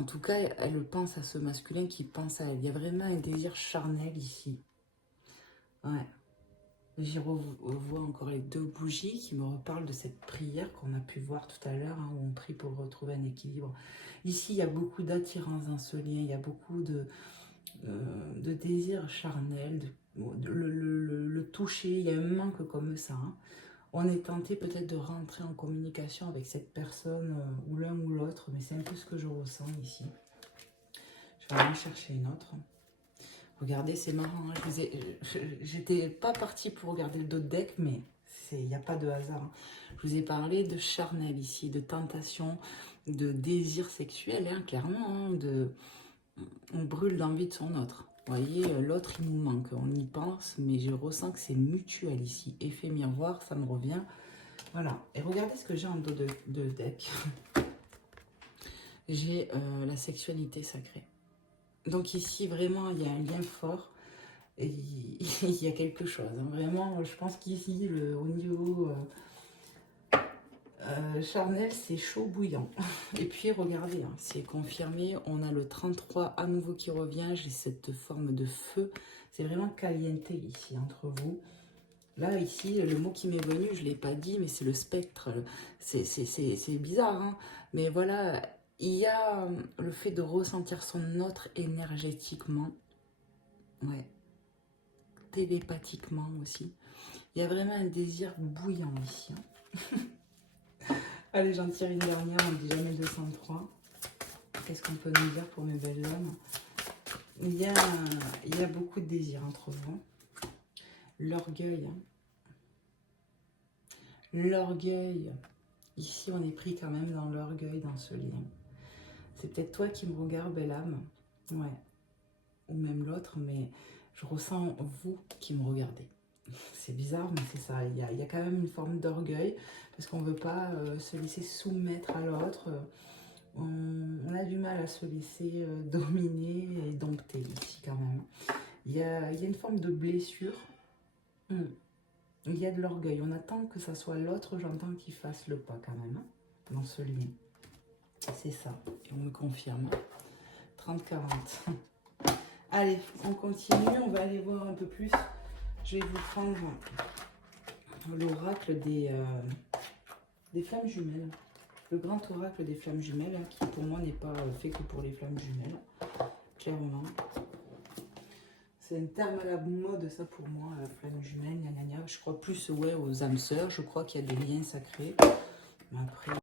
En tout cas, elle pense à ce masculin qui pense à elle. Il y a vraiment un désir charnel ici. Ouais. J'y revois encore les 2 bougies qui me reparlent de cette prière qu'on a pu voir tout à l'heure, hein, où on prie pour retrouver un équilibre. Ici, il y a beaucoup d'attirance dans ce lien, il y a beaucoup de désir charnel, le toucher, il y a un manque comme ça. Hein. On est tenté peut-être de rentrer en communication avec cette personne, ou l'un ou l'autre, mais c'est un peu ce que je ressens ici. Je vais aller chercher une autre. Regardez, c'est marrant, hein, j'étais pas partie pour regarder le dos de deck, mais il n'y a pas de hasard. Je vous ai parlé de charnel ici, de tentation, de désir sexuel, hein, clairement, hein, on brûle d'envie de son autre. Vous voyez, l'autre, il nous manque, on y pense, mais je ressens que c'est mutuel ici. Effet miroir, ça me revient. Voilà, et regardez ce que j'ai en dos de deck. J'ai la sexualité sacrée. Donc ici, vraiment, il y a un lien fort. Et il y a quelque chose. Hein. Vraiment, je pense qu'ici, au niveau charnel, c'est chaud bouillant. Et puis, regardez, hein, c'est confirmé. On a le 33 à nouveau qui revient. J'ai cette forme de feu. C'est vraiment caliente ici, entre vous. Là, ici, le mot qui m'est venu, je ne l'ai pas dit, mais c'est le spectre. C'est bizarre, hein. Mais voilà, il y a le fait de ressentir son autre énergétiquement. Ouais. Télépathiquement aussi. Il y a vraiment un désir bouillant ici. Hein. Allez, j'en tire une dernière, on ne dit jamais 203. Qu'est-ce qu'on peut nous dire pour mes belles âmes? Il y a beaucoup de désir entre vous. L'orgueil. Hein. L'orgueil. Ici, on est pris quand même dans l'orgueil, dans ce lien. C'est peut-être toi qui me regardes, belle âme. Ouais. Ou même l'autre, mais je ressens vous qui me regardez. C'est bizarre, mais c'est ça. Il y a quand même une forme d'orgueil, parce qu'on ne veut pas se laisser soumettre à l'autre. On a du mal à se laisser dominer et dompter ici quand même. Il y a une forme de blessure. Il y a de l'orgueil. On attend que ça soit l'autre, j'entends qu'il fasse le pas quand même, hein, dans ce lien. C'est ça. Et on me confirme. 30-40. Allez, on continue. On va aller voir un peu plus. Je vais vous prendre l'oracle des flammes jumelles. Le grand oracle des flammes jumelles, hein, qui pour moi n'est pas fait que pour les flammes jumelles. Clairement. C'est un terme à la mode, ça pour moi, la flamme jumelle, gna gna gna. Je crois plus ouais, aux âmes sœurs. Je crois qu'il y a des liens sacrés. Mais après,